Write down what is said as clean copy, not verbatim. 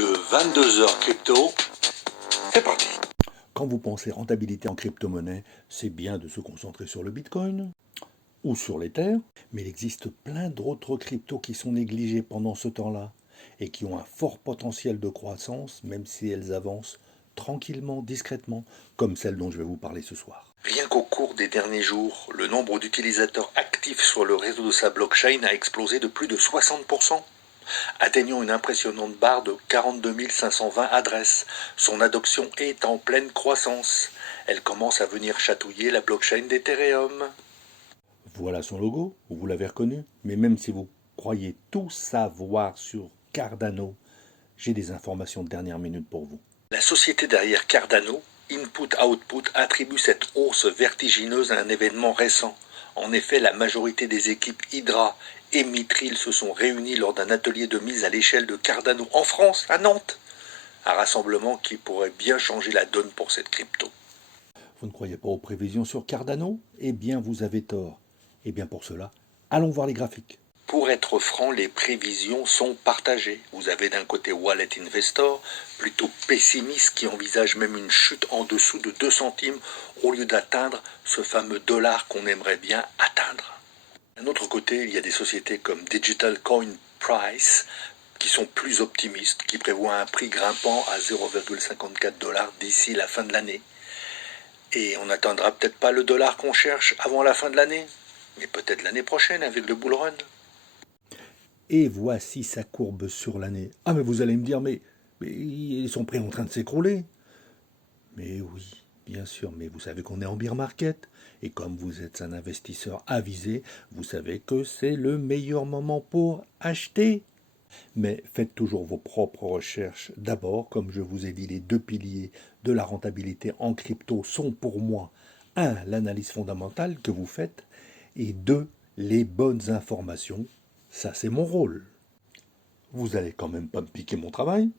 Le 22h crypto, c'est parti. Quand vous pensez rentabilité en crypto-monnaie, c'est bien de se concentrer sur le Bitcoin ou sur l'Ether, mais il existe plein d'autres cryptos qui sont négligés pendant ce temps-là et qui ont un fort potentiel de croissance, même si elles avancent tranquillement, discrètement, comme celle dont je vais vous parler ce soir. Rien qu'au cours des derniers jours, le nombre d'utilisateurs actifs sur le réseau de sa blockchain a explosé de plus de 60%, atteignant une impressionnante barre de 42 520 adresses. Son adoption est en pleine croissance. Elle commence à venir chatouiller la blockchain d'Ethereum. Voilà son logo, vous l'avez reconnu, mais même si vous croyez tout savoir sur Cardano, j'ai des informations de dernière minute pour vous. La société derrière Cardano, Input Output, attribue cette hausse vertigineuse à un événement récent. En effet, la majorité des équipes Hydra et Mithril se sont réunies lors d'un atelier de mise à l'échelle de Cardano en France, à Nantes. Un rassemblement qui pourrait bien changer la donne pour cette crypto. Vous ne croyez pas aux prévisions sur Cardano? Eh bien, vous avez tort. Eh bien, pour cela, allons voir les graphiques. Pour être franc, les prévisions sont partagées. Vous avez d'un côté Wallet Investor, plutôt pessimiste, qui envisage même une chute en dessous de 2 centimes au lieu d'atteindre ce fameux dollar qu'on aimerait bien atteindre. D'un autre côté, il y a des sociétés comme Digital Coin Price qui sont plus optimistes, qui prévoient un prix grimpant à 0,54 dollars d'ici la fin de l'année. Et on n'atteindra peut-être pas le dollar qu'on cherche avant la fin de l'année, mais peut-être l'année prochaine avec le bull run. Et voici sa courbe sur l'année. Ah, mais vous allez me dire, mais ils sont prêts en train de s'écrouler. Mais oui, bien sûr, mais vous savez qu'on est en bear market. Et comme vous êtes un investisseur avisé, vous savez que c'est le meilleur moment pour acheter. Mais faites toujours vos propres recherches. D'abord, comme je vous ai dit, les deux piliers de la rentabilité en crypto sont pour moi, un, l'analyse fondamentale que vous faites, et deux, les bonnes informations. Ça, c'est mon rôle. Vous allez quand même pas me piquer mon travail?